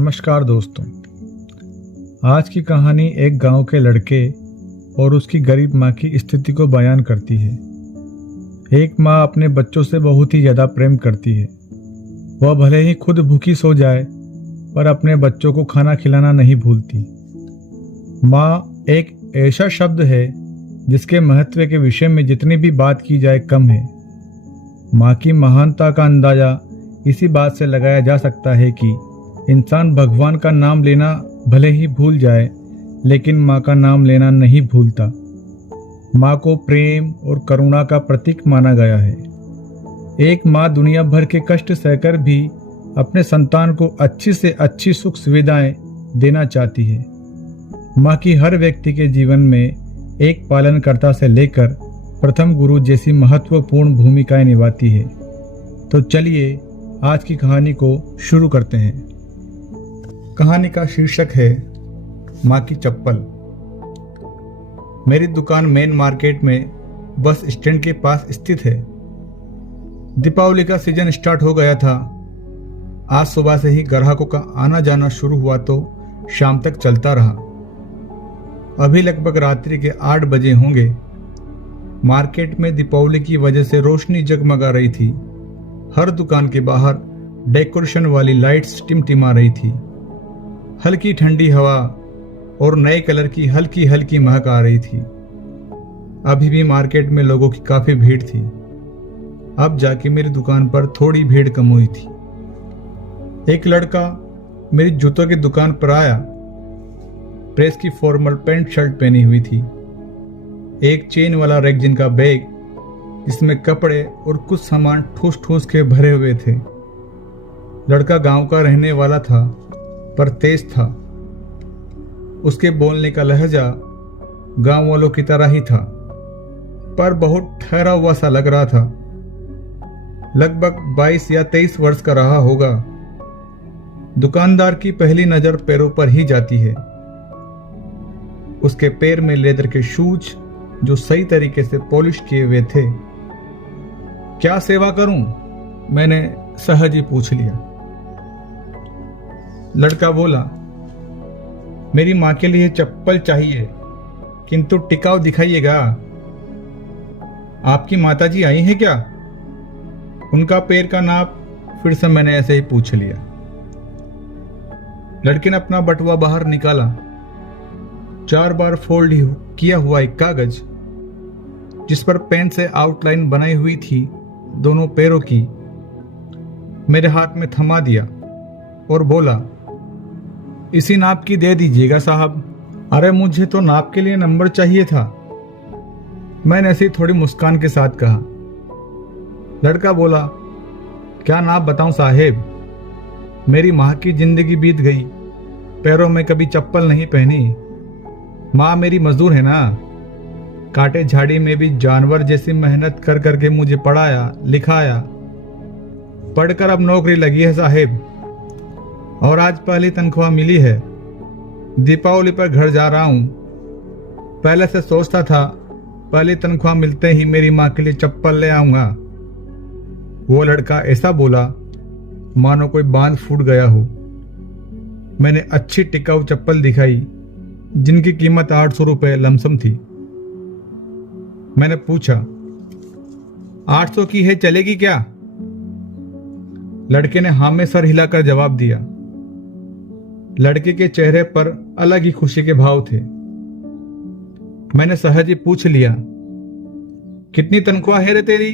नमस्कार दोस्तों। आज की कहानी एक गांव के लड़के और उसकी गरीब माँ की स्थिति को बयान करती है। एक माँ अपने बच्चों से बहुत ही ज़्यादा प्रेम करती है। वह भले ही खुद भूखी सो जाए पर अपने बच्चों को खाना खिलाना नहीं भूलती। माँ एक ऐसा शब्द है जिसके महत्व के विषय में जितनी भी बात की जाए कम है। माँ की महानता का अंदाज़ा इसी बात से लगाया जा सकता है कि इंसान भगवान का नाम लेना भले ही भूल जाए लेकिन माँ का नाम लेना नहीं भूलता। माँ को प्रेम और करुणा का प्रतीक माना गया है। एक माँ दुनिया भर के कष्ट सहकर भी अपने संतान को अच्छी से अच्छी सुख सुविधाएं देना चाहती है। माँ की हर व्यक्ति के जीवन में एक पालनकर्ता से लेकर प्रथम गुरु जैसी महत्वपूर्ण भूमिकाएं निभाती है। तो चलिए आज की कहानी को शुरू करते हैं। कहानी का शीर्षक है माँ की चप्पल। मेरी दुकान मेन मार्केट में बस स्टैंड के पास स्थित है। दीपावली का सीजन स्टार्ट हो गया था। आज सुबह से ही ग्राहकों का आना जाना शुरू हुआ तो शाम तक चलता रहा। अभी लगभग रात्रि के 8 बजे होंगे। मार्केट में दीपावली की वजह से रोशनी जगमगा रही थी। हर दुकान के बाहर डेकोरेशन वाली लाइट्स टिमटिमा रही थी। हल्की ठंडी हवा और नए कलर की हल्की हल्की महक आ रही थी। अभी भी मार्केट में लोगों की काफी भीड़ थी। अब जाके मेरी दुकान पर थोड़ी भीड़ कम हुई थी। एक लड़का मेरी जूतों की दुकान पर आया। प्रेस की फॉर्मल पैंट शर्ट पहनी हुई थी। एक चेन वाला रेक्जिन का बैग जिसमें कपड़े और कुछ सामान ठूस ठूस के भरे हुए थे। लड़का गांव का रहने वाला था पर तेज था। उसके बोलने का लहजा गांव वालों की तरह ही था पर बहुत ठहरा हुआ सा लग रहा था। लगभग 22 या 23 वर्ष का रहा होगा। दुकानदार की पहली नजर पैरों पर ही जाती है। उसके पैर में लेदर के शूज जो सही तरीके से पॉलिश किए हुए थे। क्या सेवा करूं? मैंने सहज ही पूछ लिया। लड़का बोला, मेरी माँ के लिए चप्पल चाहिए किंतु टिकाऊ दिखाइएगा। आपकी माताजी आई हैं क्या? उनका पैर का नाप? फिर से मैंने ऐसे ही पूछ लिया। लड़के ने अपना बटुआ बाहर निकाला। 4 बार फोल्ड किया हुआ एक कागज जिस पर पेन से आउटलाइन बनाई हुई थी दोनों पैरों की, मेरे हाथ में थमा दिया और बोला, इसी नाप की दे दीजिएगा साहब। अरे मुझे तो नाप के लिए नंबर चाहिए था। मैंने ऐसी थोड़ी मुस्कान के साथ कहा। लड़का बोला, क्या नाप बताऊं साहेब? मेरी माँ की जिंदगी बीत गई, पैरों में कभी चप्पल नहीं पहनी। माँ मेरी मजदूर है ना। कांटे झाड़ी में भी जानवर जैसी मेहनत कर करके मुझे पढ़ाया लिखाया। पढ़कर अब नौकरी लगी है साहेब और आज पहली तनख्वाह मिली है। दीपावली पर घर जा रहा हूं। पहले से सोचता था पहली तनख्वाह मिलते ही मेरी माँ के लिए चप्पल ले आऊंगा। वो लड़का ऐसा बोला मानो कोई बांध फूट गया हो। मैंने अच्छी टिकाऊ चप्पल दिखाई जिनकी कीमत 800 रुपए लमसम थी। मैंने पूछा, 800 की है, चलेगी क्या? लड़के ने हाँ में सर हिलाकर जवाब दिया। लड़के के चेहरे पर अलग ही खुशी के भाव थे। मैंने सहज ही पूछ लिया, कितनी तनख्वाह है रे तेरी?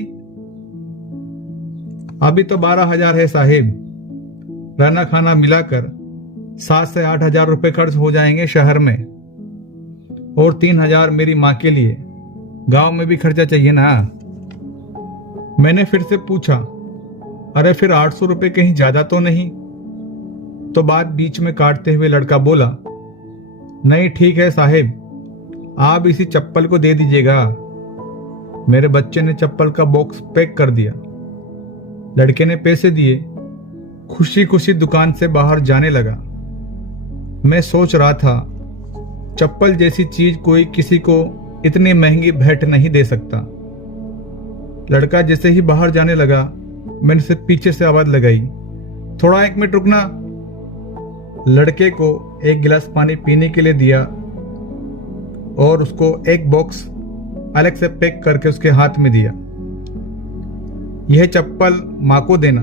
अभी तो 12,000 है साहिब। रहना खाना मिलाकर 7 से 8,000 रुपए खर्च हो जाएंगे शहर में और 3,000 मेरी माँ के लिए। गांव में भी खर्चा चाहिए ना। मैंने फिर से पूछा, अरे फिर 800 रुपए कहीं ज्यादा तो नहीं? तो बात बीच में काटते हुए लड़का बोला, नहीं ठीक है साहिब, आप इसी चप्पल को दे दीजिएगा। मेरे बच्चे ने चप्पल का बॉक्स पैक कर दिया। लड़के ने पैसे दिए। खुशी खुशी दुकान से बाहर जाने लगा। मैं सोच रहा था चप्पल जैसी चीज कोई किसी को इतनी महंगी भेंट नहीं दे सकता। लड़का जैसे ही बाहर जाने लगा मैंने उसे पीछे से आवाज लगाई, थोड़ा 1 मिनट रुकना। लड़के को एक गिलास पानी पीने के लिए दिया और उसको एक बॉक्स अलग से पैक करके उसके हाथ में दिया। यह चप्पल माँ को देना,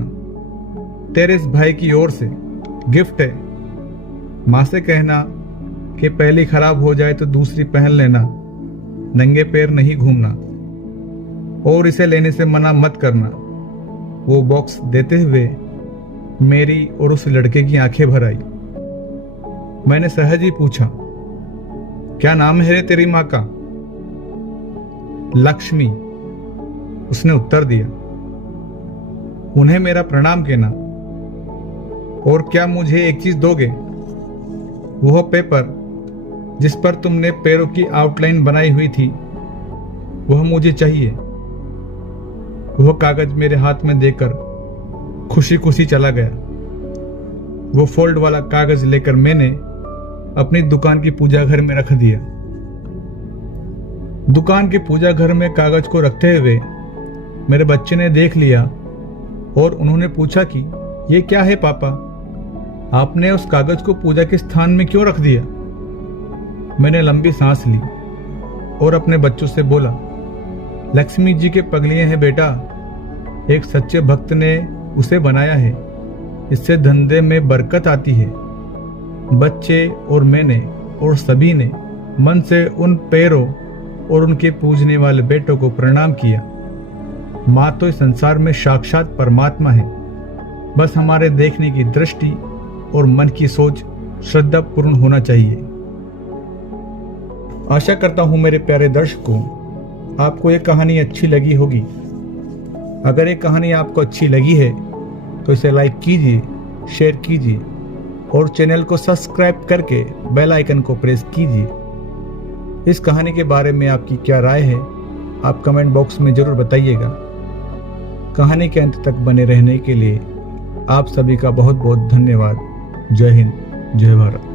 तेरे इस भाई की ओर से गिफ्ट है। माँ से कहना कि पहली खराब हो जाए तो दूसरी पहन लेना, नंगे पैर नहीं घूमना, और इसे लेने से मना मत करना। वो बॉक्स देते हुए मेरी और उस लड़के की आंखें भर आई। मैंने सहज ही पूछा, क्या नाम है रे तेरी माँ का? लक्ष्मी, उसने उत्तर दिया। उन्हें मेरा प्रणाम कहना, और क्या मुझे एक चीज दोगे? वह पेपर जिस पर तुमने पैरों की आउटलाइन बनाई हुई थी, वह मुझे चाहिए। वह कागज मेरे हाथ में देकर खुशी खुशी चला गया। वो फोल्ड वाला कागज लेकर मैंने अपनी दुकान की पूजा घर में रख दिया। दुकान के पूजा घर में कागज को रखते हुए मेरे बच्चे ने देख लिया और उन्होंने पूछा कि ये क्या है पापा, आपने उस कागज को पूजा के स्थान में क्यों रख दिया? मैंने लंबी सांस ली और अपने बच्चों से बोला, लक्ष्मी जी के पगलिए हैं बेटा, एक सच्चे भक्त ने उसे बनाया है, इससे धंधे में बरकत आती है। बच्चे और मैंने और सभी ने मन से उन पैरों और उनके पूजने वाले बेटों को प्रणाम किया। माँ तो इस संसार में साक्षात परमात्मा है, बस हमारे देखने की दृष्टि और मन की सोच श्रद्धा पूर्ण होना चाहिए। आशा करता हूं मेरे प्यारे दर्शकों, आपको ये कहानी अच्छी लगी होगी। अगर ये कहानी आपको अच्छी लगी है तो इसे लाइक कीजिए, शेयर कीजिए और चैनल को सब्सक्राइब करके बेल आइकन को प्रेस कीजिए। इस कहानी के बारे में आपकी क्या राय है, आप कमेंट बॉक्स में जरूर बताइएगा। कहानी के अंत तक बने रहने के लिए आप सभी का बहुत बहुत धन्यवाद। जय हिंद, जय भारत।